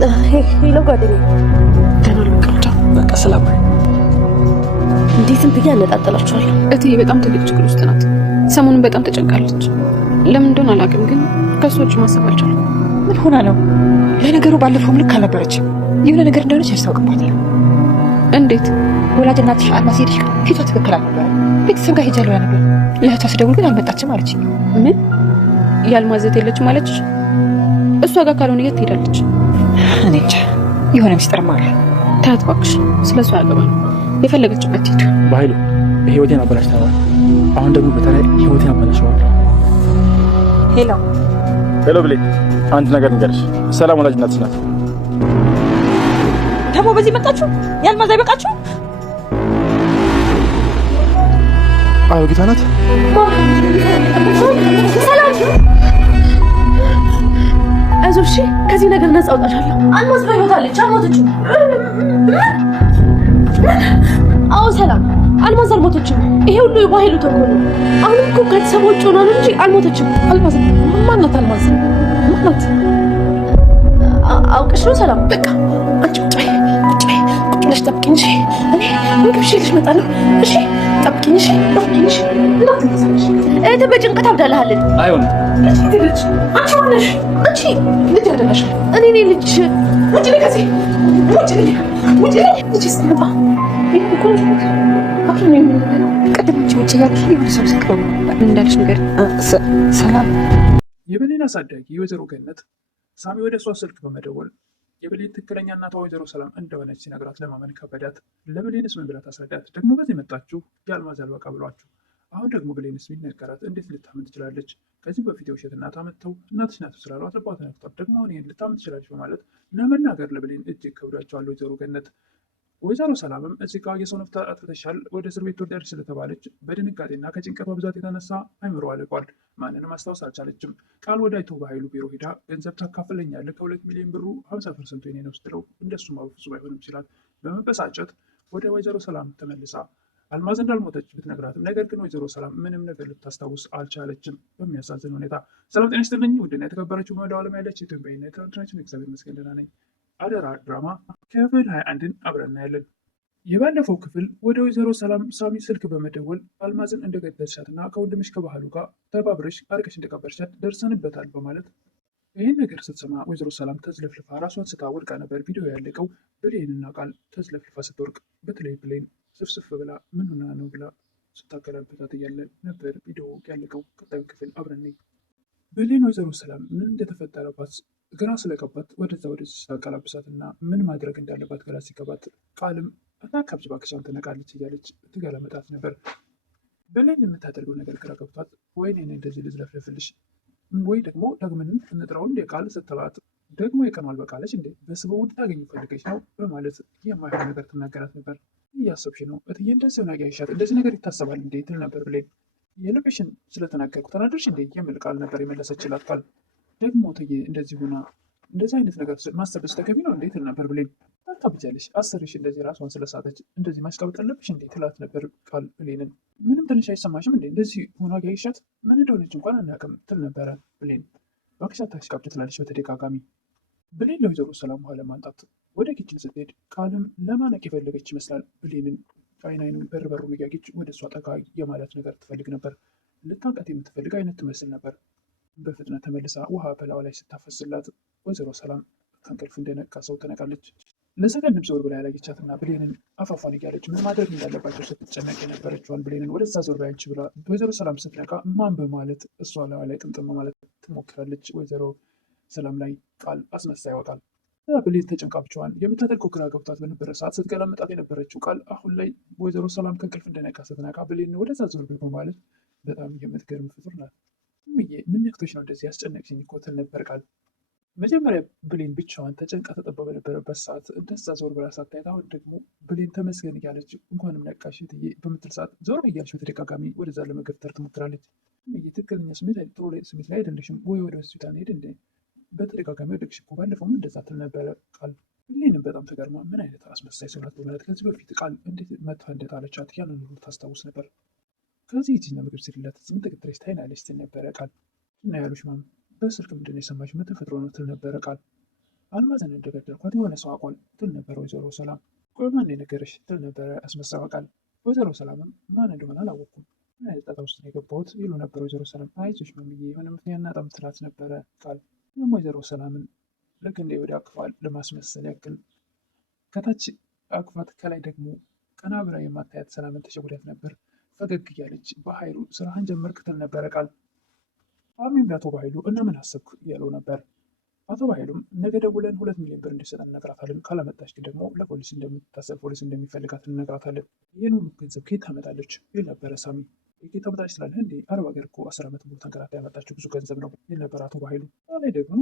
ሄሎ ጓደኛዬ፣ ገና ልመቀጫ በቃ ሰላም ነው። እንዴትም ብዬ አነጣጠላችኋለሁ። እትዬ በጣም ትልቅ ችግር ውስጥ ናት። ሰሞኑን በጣም ተጨንቃለች። ለምን እንደሆነ አላውቅም፣ ግን ከእሱ ውጭ ማሰብ አልቻልኩም። ምን ሆና ነው? ለነገሩ ባለፈውም ልክ አልነበረችም። የሆነ ነገር እንደሆነች ያስታውቅባታል። እንዴት? ወላጅ እናትሽ አልማዝ ሄደሽ ፊቷ ትክክል አልነበረም። ቤተሰብ ጋር ሄጃለሁ ያ ነበር። ለእህቷ ስደውል ግን አልመጣችም አለችኝ። ምን? ያልማዘት የለችም አለችሽ? እሷ ጋር ካልሆነ የት ትሄዳለች? እኔ እንጃ፣ የሆነ ሚስጥርም አለ። ተያት እባክሽ፣ ስለ እሷ ያገባል። የፈለገችበት ሄዱ። በኃይሉ ህይወቴን አበላሽተዋል። አሁን ደግሞ በተለይ ህይወቴን አበላሽተዋል። ሄሎ ሄሎ ብሌ፣ አንድ ነገር ንገርሽ። ሰላም ወላጅ እናትሽ ናት። ደግሞ በዚህ መጣችሁ? ያልማዝ አይበቃችሁ? አዎ ጌታ ናት። ሰላም አይዞሽ፣ እሺ? ከዚህ ነገር ነፃ አውጣሻለሁ። አልማዝ በህይወት አለች፣ አልሞተችም። አዎ ሰላም፣ አልማዝ አልሞተችም። ይሄ ሁሉ የባህሉ ተንኮል ነው። አሁንም እኮ ከቤተሰብ ውጭ ሆና ነው እንጂ አልሞተችም። አልማዝ ማናት? አልማዝ ማናት? አውቅሽ ነው ሰላም። በቃ አንቺ ቁጭ በይ፣ ቁጭ በይ፣ ቁጭ ብለሽ ጠብቂኝ እሺ? እኔ ምግብ ይዤልሽ እመጣለሁ እሺ? ጠብቂኝ እሺ? ጠብቂኝ እሺ? እንዳትንቀሳቀሽ። እህትህ በጭንቀት አብዳልሃለች። አይሆንም። አንቺ ማነሽ? አንቺ ልጅ አይደለሽ። እኔ ነኝ ልጅ። ውጭ ነኝ ከዚህ ውጭ ነኝ፣ ውጭ ነኝ። ልጅ ስትመጣ ይሄ እኮ አሁን የምንለው ቅድም አንቺ ውጭ ያለሽ የሆነ ሰው ስክረው ምን እንዳለች ነገር ሰላም። የበሌን አሳዳጊ ወይዘሮ ገነት ሳሚ ወደ እሷ ስልክ በመደወል የበሌን ትክክለኛ እናቷ ወይዘሮ ሰላም እንደሆነች ሲነግራት ለማመን ከበዳት። ለበሌንስ ምን ብላ ታስረዳት? ደግሞ በዚህ መጣችሁ የአልማዝ አልበቃ ብሏችሁ። አሁን ደግሞ በሌንስ ቢነገራት እንዴት ልታምን ትችላለች? ከዚህ በፊት የውሸት እናት አመጥተው እናትሽ ናት ስላሏት አባቷን ያፍጣት ደግሞ አሁን ይህን ልታምን ትችላለች በማለት ለመናገር ለበሌን እጅግ ከብዷቸዋል ወይዘሮ ገነት። ወይዘሮ ሰላምም እዚህ ጋር የሰው ነፍስ አጥፍተሻል፣ ወደ እስር ቤት ትወርዳለች ስለተባለች በድንጋጤና ከጭንቀቷ ብዛት የተነሳ አይምሮ አልቋል። ማንንም ማስታወስ አልቻለችም። ቃል ወደ አቶ በኃይሉ ቢሮ ሄዳ ገንዘብ ታካፍለኛለህ፣ ከ2 ሚሊዮን ብሩ 50% የኔ ነው ስትለው እንደሱማ በፍጹም አይሆንም ሲላት በመበሳጨት ወደ ወይዘሮ ሰላም ተመልሳ አልማዝ እንዳልሞተች ብትነግራትም ነገር ግን ወይዘሮ ሰላም ምንም ነገር ልታስታውስ አልቻለችም። በሚያሳዝን ሁኔታ። ሰላም ጤና ይስጥልኝ ውድና የተከበረችው በመላው ዓለም ያለች ኢትዮጵያዊና ኤርትራውያን እግዚአብሔር ይመስገን ደህና ነኝ። አደራ ድራማ ክፍል 21ን አብረን እናያለን። የባለፈው ክፍል ወደ ወይዘሮ ሰላም ሳሚ ስልክ በመደወል አልማዝን እንደገደልሻትና ከወንድምሽ ከባህሉ ጋር ተባብረሽ አርቀሽ እንደቀበርሻት ደርሰንበታል በማለት ይህን ነገር ስትሰማ ወይዘሮ ሰላም ተዝለፍልፋ ራሷን ስታ ወድቃ ነበር። ቪዲዮ ያለቀው ብሌንና ቃል ተዝለፍልፋ ስትወርቅ፣ በተለይ ብሌን ስፍስፍ ብላ ምን ሆና ነው ብላ ስታገላብጣት እያለ ነበር ቪዲዮ ያለቀው። ቀጣዩ ክፍል አብረን ነኝ። ብሌን ወይዘሮ ሰላም ምን እንደተፈጠረባት ግራ ስለገባት ወደዛ ወደዚህ ስታቀላብሳት እና ምን ማድረግ እንዳለባት ግራ ሲገባት ቃልም አታካብጅ እባክሽ አንተ ነቃለች እያለች ትገለመጣት ነበር። ብሌን የምታደርገው ነገር ግራ ገብቷት ወይኔ እኔ እንደዚህ ልዝለፍለፍልሽ ወይ ደግሞ ዳግመንም እንጥራው እንደ ቃል ስትላት ደግሞ የቀኗል በቃለች እንዴ በስበው ልታገኝ ፈልገች ነው በማለት የማይሆን ነገር ትናገራት ነበር። እያሰብሽ ነው እትዬ እንደዚህ ሆና ያይሻት እንደዚህ ነገር ይታሰባል እንዴ ትል ነበር ብሌን። የልብሽን ስለተናገርኩ ተናደርሽ እንዴ የሚል ቃል ነበር የመለሰችላት። ቃል ደግሞ እትዬ እንደዚህ ሆና እንደዚህ አይነት ነገር ማሰብ ስተገቢ ነው እንዴት ል ነበር ብሌን። ታካብጃለሽ አስርሽ እንደዚህ ራሷን ስለሳተች እንደዚህ ማስቀበጥ አለብሽ እንዴ ትላት ነበር ቃል ብሌንን። ምንም ትንሽ አይሰማሽም እንዴ እንደዚህ ሆና ያይሻት ምን እንደሆነች እንኳን አናውቅም ትል ነበረ ብሌን። እባክሽ አታሽቃብጭ ትላለች በተደጋጋሚ። ብሌን ለወይዘሮ ሰላም ውሃ ለማንጣት ወደ ኪችን ስትሄድ ቃልም ለማነቅ የፈለገች ይመስላል ብሌንን። አይን አይኑን በር በሩን እያጌች ወደ እሷ ጠጋ የማለት ነገር ትፈልግ ነበር። ልታንቀት የምትፈልግ አይነት ትመስል ነበር። በፍጥነት ተመልሳ ውሃ በላዋ ላይ ስታፈስላት ወይዘሮ ሰላም ከእንቅልፍ እንደነቃ ሰው ተነቃለች። ለሰከንድም ዞር ብላ ያላየቻትና ብሌንን አፋፏን እያለች ምን ማድረግ እንዳለባቸው ስትጨነቅ የነበረችዋን ብሌንን ወደዛ ዞር ላይ አንቺ ብላ ወይዘሮ ሰላም ስትነቃ ማን በማለት እሷ ላዋ ላይ ጥምጥም ማለት ትሞክራለች። ወይዘሮ ሰላም ላይ ቃል አስመሳይ ያወጣል። ብሌን ተጨንቃ ብቻዋን የምታደርገው ግራ ገብቷት በነበረ ሰዓት ስትገላመጣት የነበረችው ቃል አሁን ላይ ወይዘሮ ሰላም ከእንቅልፍ እንደነቃ ስትነቃ ብሌን ወደዛ ዞር በማለት በጣም የምትገርም ፍጡር ናት። ምን ነክቶች ነው እንደዚህ ያስጨነቅሽኝ እኮ ትል ነበር ቃል። መጀመሪያ ብሌን ብቻዋን ተጨንቃ ተጠባ በነበረበት ሰዓት እንደዛ ዞር ብላ ሳታያት አሁን ደግሞ ብሌን ተመስገን እያለች እንኳንም ነቃሽ እትዬ በምትል ሰዓት ዞር እያለች በተደጋጋሚ ወደዛ ለመገፍተር ትሞክራለች። ትክክለኛ ስሜት ጥሩ ስሜት ላይ አይደለሽም ወይ ወደ ሆስፒታል ሄድ እንደ በተደጋጋሚ ወደቅሽ እኮ ባለፈውም እንደዛ ትል ነበረ ቃል። ብሌንም በጣም ተገርማ ምን አይነት አስመሳይ ሰው ናት በማለት ከዚህ በፊት ቃል እንዴት መታ እንደጣለቻት ያንን ሁሉ ታስታውስ ነበር። ከዚህ ሂጂና ምግብ ስሪላት ምን ተከትለሽ ታይናለች ትል ነበረ ቃል። እና ያሉሽ ማም በስልክ ምንድን ነው የሰማሽ? ምን ተፈጥሮ ነው ትል ነበረ ቃል። አልማዝን እንደገደልኳት የሆነ ሰው አውቋል ትል ነበረ ወይዘሮ ሰላም። ቆይ ማን የነገረሽ ትል ነበረ አስመሳይ ቃል። ወይዘሮ ሰላምም ማን እንደሆነ አላወቅኩም፣ ምን አይነት ጣጣ ውስጥ ነው የገባሁት ይሉ ነበር ወይዘሮ ሰላም። አይዞሽ መምዬ የሆነ ምክንያት ናጣም ትላት ነበረ ቃል። ምንም ወይዘሮ ሰላምን ልክ እንደ ወደ አቅፋል ለማስመሰል ያክል ከታች አቅፋት ከላይ ደግሞ ቀና ብላ የማታያት ሰላምን ተሸጉዳት ነበር። ፈገግ እያለች በኃይሉ ስራህን ጀመርክ ትል ነበረ ቃል። አሚም ለአቶ በኃይሉ እና ምን አሰብክ እያለው ነበር። አቶ በኃይሉም ነገ ደውለን 2 ሚሊዮን ብር እንዲሰጠን እነግራታለን፣ ካላመጣች ግን ደግሞ ለፖሊስ እንደምትታሰር ፖሊስ እንደሚፈልጋት እነግራታለን። ይህን ሁሉ ገንዘብ ከየት ታመጣለች ይል ነበረ ሳሚ። የጌታ በታች ስላለህ እንዴ አረብ ሀገር እኮ 10 ዓመት ሙሉ ተንከራታ ያመጣችው ብዙ ገንዘብ ነው ይል ነበር አቶ በኃይሉ። ላይ ደግሞ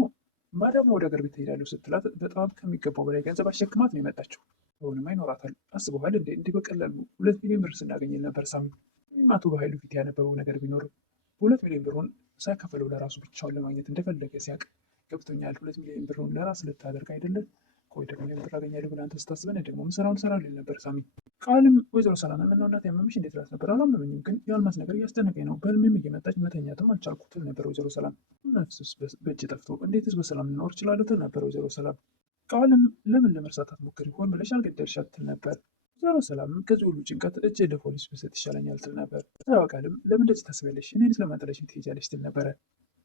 ማዳማ ወደ ሀገር ቤት ትሄዳለሁ ስትላት በጣም ከሚገባው በላይ ገንዘብ አሸክማት ነው የመጣችው። ሆንማ ይኖራታል አስበዋል እንዴ እንዲህ በቀላሉ 2 ሚሊዮን ብር ስናገኝ ነበር ሳሚ። ወይም አቶ በኃይሉ ፊት ያነበበው ነገር ቢኖርም 2 ሚሊዮን ብሩን ሳያከፈለው ለራሱ ብቻውን ለማግኘት እንደፈለገ ሲያቅ ገብቶኛል። 2 ሚሊዮን ብሩን ለራስ ልታደርግ አይደለም ቆይ ደግሞ ሚሊዮን ብር አገኛለሁ ብለህ አንተ ስታስበን ደግሞ ምሰራውን ሰራልኝ ነበር ሳሚ። ቃልም ወይዘሮ ሰላም ምነው እናቴ ያመመሽ እንዴት ላት ነበር። አላመመኝም ግን የአልማዝ ነገር እያስጨነቀኝ ነው፣ በህልሜም እየመጣች መተኛትም አልቻልኩ ትል ነበር ወይዘሮ ሰላም። ነፍስስ በእጅ ጠፍቶ እንዴትስ በሰላም ልኖር እችላለሁ ትል ነበር ወይዘሮ ሰላም። ቃልም ለምን ለመርሳት አትሞክሪ ሆን ብለሽ አልገደልሻት ትል ነበር ወይዘሮ ሰላምም። ከዚህ ሁሉ ጭንቀት እጅ ለፖሊስ ብሰጥ ይሻለኛል ትል ነበር። ቃልም ለምን እንደዚህ ታስቢያለሽ እኔን ስለማጠለሽ ትሄጃለሽ ትል ነበረ።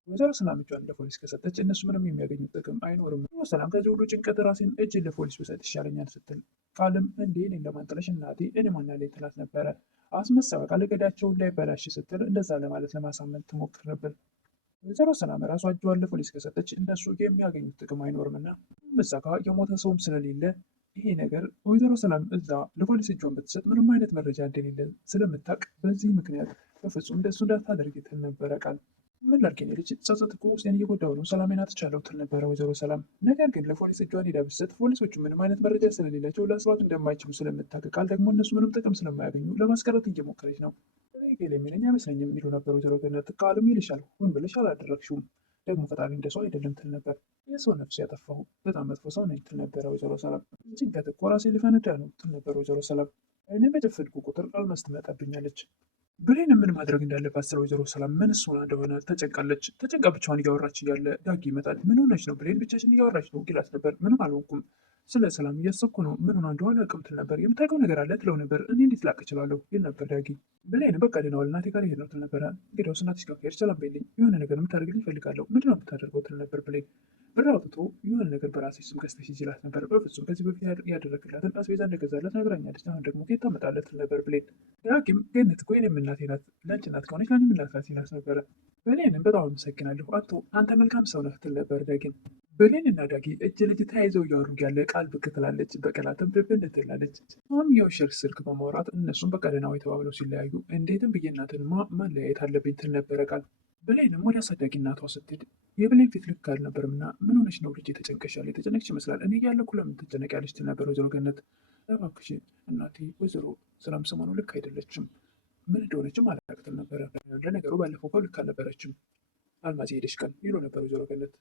ወይዘሮ ሰላም እጇን ለፖሊስ ከሰጠች እነሱ ምንም የሚያገኙት ጥቅም አይኖርም። ወይዘሮ ሰላም ከዚህ ሁሉ ጭንቀት ራሴን እጅ ለፖሊስ ብሰጥ ይሻለኛል ስትል ቃልም እንዴ እኔን ለማንጠለሽ እናቴ እኔ ማናለኝ ትላት ነበረ። አስመሳይ ቃል ገዳቸውን ላይበላሽ ስትል እንደዛ ለማለት ለማሳመን ትሞክር ነበር። ወይዘሮ ሰላም ራሷ እጇን ለፖሊስ ከሰጠች እነሱ የሚያገኙት ጥቅም አይኖርምና እዛ ጋ የሞተ ሰውም ስለሌለ ይሄ ነገር ወይዘሮ ሰላም እዛ ለፖሊስ እጇን ብትሰጥ ምንም አይነት መረጃ እንደሌለ ስለምታውቅ በዚህ ምክንያት በፍጹም እንደሱ እንዳታደርግ ትል ነበረ ቃል። ምን ላድርግ የኔ ልጅ ጸጸት እኮ ውስጤን እየጎዳው ነው፣ ሰላሜን አጥቻለሁ ትል ነበረ ወይዘሮ ሰላም። ነገር ግን ለፖሊስ እጇን ሄዳ ብትሰጥ ፖሊሶቹ ምንም አይነት መረጃ ስለሌላቸው ለስራት እንደማይችሉ ስለምታውቅ ቃል ደግሞ እነሱ ምንም ጥቅም ስለማያገኙ ለማስቀረት እየሞከረች ነው። ጌል የሚለኝ አይመስለኝም የሚሉ ነበር ወይዘሮ ገነት። ቃልም ይልሻል ሆን ብለሽ አላደረግሽውም፣ ደግሞ ፈጣሪ እንደሰው አይደለም ትል ነበር። የሰው ነፍስ ያጠፋሁ በጣም መጥፎ ሰው ነኝ ትል ነበረ ወይዘሮ ሰላም። ጭንቀት እኮ ራሴ ሊፈነዳ ነው ትል ነበር ወይዘሮ ሰላም። እኔ በጨፈድኩ ቁጥር አልማዝ ትመጣብኛለች። ብሌን ምን ማድረግ እንዳለባት ስለ ወይዘሮ ሰላም ምን እሱን እንደሆነ ተጨንቃለች። ተጨንቃ ብቻዋን እያወራች እያለ ዳጊ ይመጣል። ምን ሆነች ነው ብሌን ብቻሽን እያወራች ነው ይላት ነበር። ምንም አልሆንኩም ስለ ሰላም እያሰብኩ ነው፣ ምን ሆና እንደሆነ አላውቅም ትል ነበር። የምታውቀው ነገር አለ ትለው ነበር። እኔ እንዴት ላቅ እችላለሁ ይል ነበር ዳጊ። ብሌን በቃ ደህናዋል እናቴ ጋር ሄድ ነው ትል ነበረ። እንግዲያውስ እናትሽ ጋር ሄድ ሰላም በይልኝ፣ የሆነ ነገር የምታደርግልኝ እፈልጋለሁ። ምንድን ነው የምታደርገው ትል ነበር ብሌን። ብር አውጥቶ የሆነ ነገር በራስሽ ስም ገዝተሽ ይችላት ነበር። በፍጹም ከዚህ በፊት ያደረግላትን አስቤዛ እንደገዛላት ነግራኛለች። አሁን ደግሞ ከየት ታመጣለት ትል ነበር ብሌን። ዳጊም ገነት እኮ የእኔም እናቴ ናት፣ ለአንቺ እናት ከሆነች ለእኔም እናት ናት ይላት ነበረ። ብሌንም በጣም አመሰግናለሁ አንተ መልካም ሰው ነህ ትል ነበር ዳጊም። ብሌን እና ዳጊ እጅ ልጅ ተያይዘው እያወሩ ያለ ቃል ብቅ ትላለች፣ በቀላትም ድብን ትላለች። አሁን የውሸት ስልክ በማውራት እነሱም በቀደናዊ ተባብለው ሲለያዩ እንዴትም ብዬ እናትንማ ማለያየት አለብኝ ትል ነበረ ቃል። ብሌንም ወደ አሳዳጊ እናቷ ስትሄድ የብሌን ፊት ልክ አልነበርም እና ምን ሆነች ነው ልጅ ተጨንቀሻል? የተጨነቅሽ ይመስላል እኔ እያለሁ ለምን ትጨነቂያለሽ ትል ነበር ወይዘሮ ገነት። እባክሽ እናቴ ወይዘሮ ሰላም ሰሞኑ ልክ አይደለችም፣ ምን እንደሆነችም አላውቅም ነበረ። ለነገሩ ባለፈው እኮ ልክ አልነበረችም አልማዝ ሄደሽ ቀን ይሎ ነበር ወይዘሮ ገነት።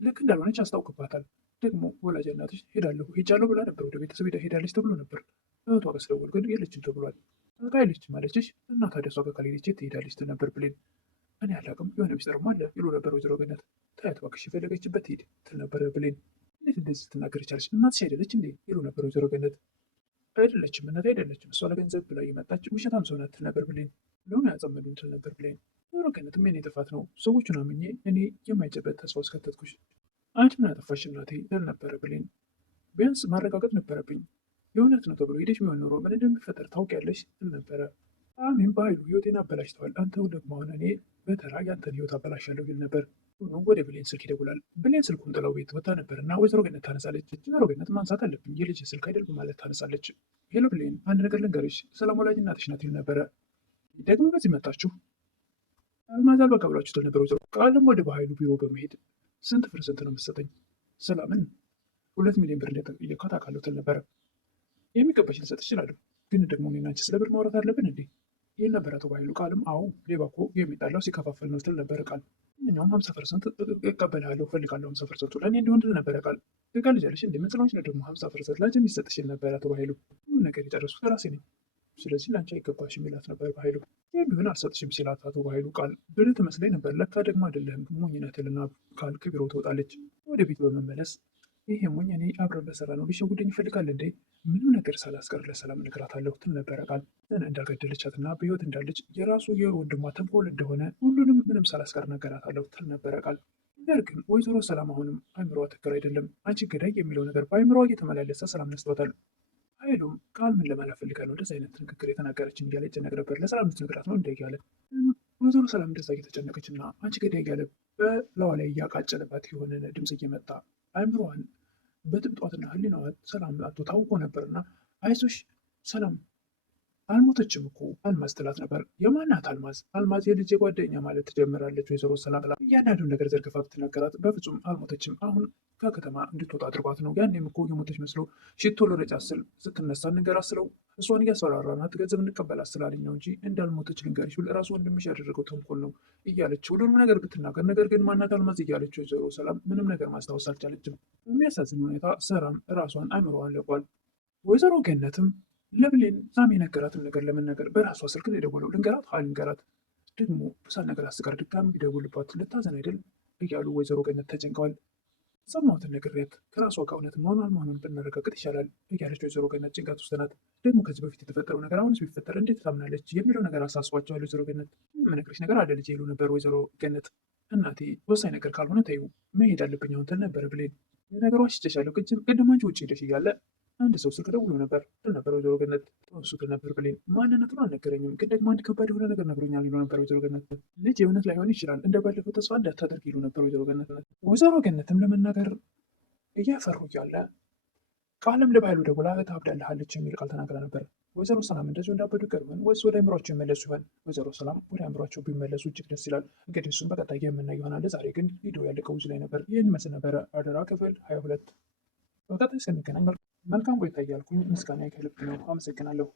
ልክ እንዳልሆነች አስታውቅባታል። ደግሞ ወላጅ እናትሽ ሄጃለሁ ብላ ነበር፣ ወደ ቤተሰብ ሄዳለች ተብሎ ነበር። እህቷ ጋር ስደውል ግን የለችም ተብሏል። በቃ የለችም አለችሽ እና ታዲያ እሷ ጋር ካልሄደች የት ትሄዳለች ትል ነበር ብሌን። እኔ አላውቅም የሆነ ሚስጥርም አለ ይሉ ነበር ወይዘሮ ገነት። ታያት እባክሽ የፈለገችበት ትሄድ ትል ነበር ብሌን። እንዴት እንደዚህ ስትናገር ቻለች? እናትሽ አይደለች እንዴ ይሉ ነበር ወይዘሮ ገነት። አይደለችም እናቴ አይደለችም፣ እሷ ለገንዘብ ብላ የመጣች ውሸታም ሰው ናት ትል ነበር ብሌን። ለሆነ ያጸመዱን ትል ነበር ብሌን። ወይዘሮ ገነትም የኔ ጥፋት ነው፣ ሰዎቹን አምኜ እኔ የማይጨበት ተስፋ ውስጥ ከተትኩሽ። አንቺ ምን አጠፋሽ እናቴ ትል ነበረ ብሌን። ቢያንስ ማረጋገጥ ነበረብኝ፣ የእውነት ነው ተብሎ ሄደሽ ቢሆን ኖሮ ምን እንደሚፈጠር ታውቂያለሽ ትል ነበረ። አሜን በኃይሉ ህይወቴን አበላሽተዋል፣ አንተው ደግሞ አሁን እኔ በተራ ያንተን ህይወት አበላሻለሁ ይል ነበር። ሆኖም ወደ ብሌን ስልክ ይደውላል። ብሌን ስልኩን ጥለው ቤት ወጣ ነበር እና ወይዘሮ ገነት ታነሳለች። ወይዘሮ ገነት ማንሳት አለብኝ የልጅ ስልክ አይደል በማለት ታነሳለች። ሄሎ ብሌን አንድ ነገር ልንገርሽ፣ ሰላም ወላጅ እናትሽ ናት ይል ነበረ። ደግሞ በዚህ መጣችሁ? አልማዝ አልበቃ ብላችሁ ትል ነበር ወይዘሮ። ቃልም ወደ በኃይሉ ቢሮ በመሄድ ስንት ፐርሰንት ነው የምትሰጠኝ? ሰላምን 2 ሚሊዮን ብር እንደጠየኳት አውቃለሁ ትል ነበረ። የሚገባሽ ልሰጥ እችላለሁ፣ ግን ደግሞ እኔና አንቺ ስለ ብር ማውራት አለብን እንዴ ይል ነበር አቶ በኃይሉ። ቃልም አዎ ሌባ እኮ የሚጣላው ሲከፋፈል ነው ትል ነበረ ቃል። እኛውም 50% እቀበልሃለሁ እፈልጋለሁ 50%ቱ ለእኔ እንዲሆን ትል ነበረ ቃል። ቃል ልጃለሽ እንዴ ምን ስለሆንሽ ነው ደግሞ 50% ላንቺ የሚሰጥሽ ይል ነበር አቶ በኃይሉ። ምንም ነገር የጨረሱት ራሴ ነኝ፣ ስለዚህ ለአንቺ አይገባሽም ይላት ነበር በኃይሉ። ይህ ቢሆን አልሰጥሽም ሲላት አቶ በኃይሉ ቃል ብልህ ትመስለኝ ነበር፣ ለካ ደግሞ አይደለህም ሞኝነትልና ቃል ከቢሮ ትወጣለች። ወደ ቤት በመመለስ ይሄ ሞኝ እኔ አብረን በሰራ ነው ሊሸውደኝ ይፈልጋል እንዴ? ምንም ነገር ሳላስቀር ለሰላም እነግራታለሁ ትል ነበረ ቃል። እንዳልገደለቻትና በህይወት እንዳለች የራሱ የወንድሟ ተንኮል እንደሆነ ሁሉንም ምንም ሳላስቀር ነገራታለሁ ትል ነበረ ቃል። ነገር ግን ወይዘሮ ሰላም አሁንም አይምሮዋ ትክክል አይደለም። አንቺ ገዳይ የሚለው ነገር በአይምሮዋ እየተመላለሰ ሰላም ነስቷታል። ኃይሉም ቃል ምን ለማለት ፈልጋ ነው እንደዚህ አይነት ንግግር የተናገረችን እያለ ይጨነቅ ነበር። ለሰላም ልትነግራት ነው እንደ እያለ ወይዘሮ ሰላም እንደዛ እየተጨነቀች እና አንቺ ገዳይ እያለ በላዋ ላይ እያቃጨለባት የሆነ ድምፅ እየመጣ አይምሮዋን በጥብጧትና ህሊናዋ ሰላም አቶ ታውቆ ነበርና አይዞሽ ሰላም አልሞተችም እኮ አልማዝ ትላት ነበር። የማናት አልማዝ? አልማዝ የልጅ ጓደኛ ማለት ትጀምራለች ወይዘሮ ሰላም ብላ እያንዳንዱን ነገር ዘርግፋ ብትነገራት በፍጹም አልሞተችም። አሁን ከከተማ እንድትወጣ አድርጓት ነው። ያኔም እኮ የሞተች መስሎ ሽቶ ልረጫት ስል ስትነሳ እንንገራት ስለው እሷን እያስፈራራናት ገንዘብ እንቀበላት ስላለኝ ነው እንጂ እንዳልሞተች ልንገርሽ ብል ራሱ ወንድምሽ ያደረገው ተንኮል ነው እያለች ሁሉንም ነገር ብትናገር፣ ነገር ግን ማናት አልማዝ እያለች ወይዘሮ ሰላም ምንም ነገር ማስታወስ አልቻለችም። በሚያሳዝን ሁኔታ ሰላም ራሷን አይምሮዋን ለቋል። ወይዘሮ ገነትም ለብሌን ሳሚ የነገራትን ነገር ለመናገር በራሷ ስልክ ነው የደወለው። ልንገራት ልንገራት ደግሞ ሳልነግራት ስቀር ድጋሚ ቢደውልባት ልታዘን አይደል እያሉ ወይዘሮ ገነት ተጨንቀዋል። ሰማሁትን ነግሬያት ከራሷ ጋር እውነት መሆኑን ብናረጋግጥ ይሻላል እያለች ወይዘሮ ገነት ጭንቀት ውስጥ ናት። ደግሞ ከዚህ በፊት የተፈጠረው ነገር አሁንስ ቢፈጠር እንዴት ታምናለች የሚለው ነገር አሳስቧቸዋል። ወይዘሮ ገነት የምነግርሽ ነገር አለ ልጄ ይሉ ነበር ወይዘሮ ገነት። እናቴ ወሳኝ ነገር ካልሆነ ተይው መሄድ አለብኝ አሁን ትል ነበር ብሌን። ነገሯ ሽጨሻለሁ ቅድም አንቺ ውጭ ሄደሽ እያለ አንድ ሰው ስልክ ደውሎ ነበር ትል ነበር ወይዘሮ ገነት። እሱ ትል ነበር ብሌን። ማንነቱን አልነገረኝም ግን ደግሞ አንድ ከባድ የሆነ ነገር ነግሮኛል ይሉ ነበር ወይዘሮ ገነት። ልጅ የእውነት ላይሆን ይችላል እንደ ባለፈው ተስፋ እንዳታደርግ ይሉ ነበር ወይዘሮ ገነት። ወይዘሮ ገነትም ለመናገር እያፈሩ እያለ ቃልም ለባይሉ ደውላ ታብዳልሃለች የሚል ቃል ተናግራ ነበር። ወይዘሮ ሰላም እንደዚሁ እንዳበዱ ቀርበን ወይስ ወደ አእምሯቸው ይመለሱ ይሆን? ወይዘሮ ሰላም ወደ አእምሯቸው ቢመለሱ እጅግ ደስ ይላል። እንግዲህ እሱም በቀጣይ የምናየው ይሆናል። ዛሬ ግን ቪዲዮ ያለቀው እዚህ ላይ ነበር። ይህን መስል ነበረ አደራ ክፍል 22። በቀጣይ እስክንገናኝ መልካም ቆይታ እያልኩኝ ምስጋና ከልብ ነው። አመሰግናለሁ።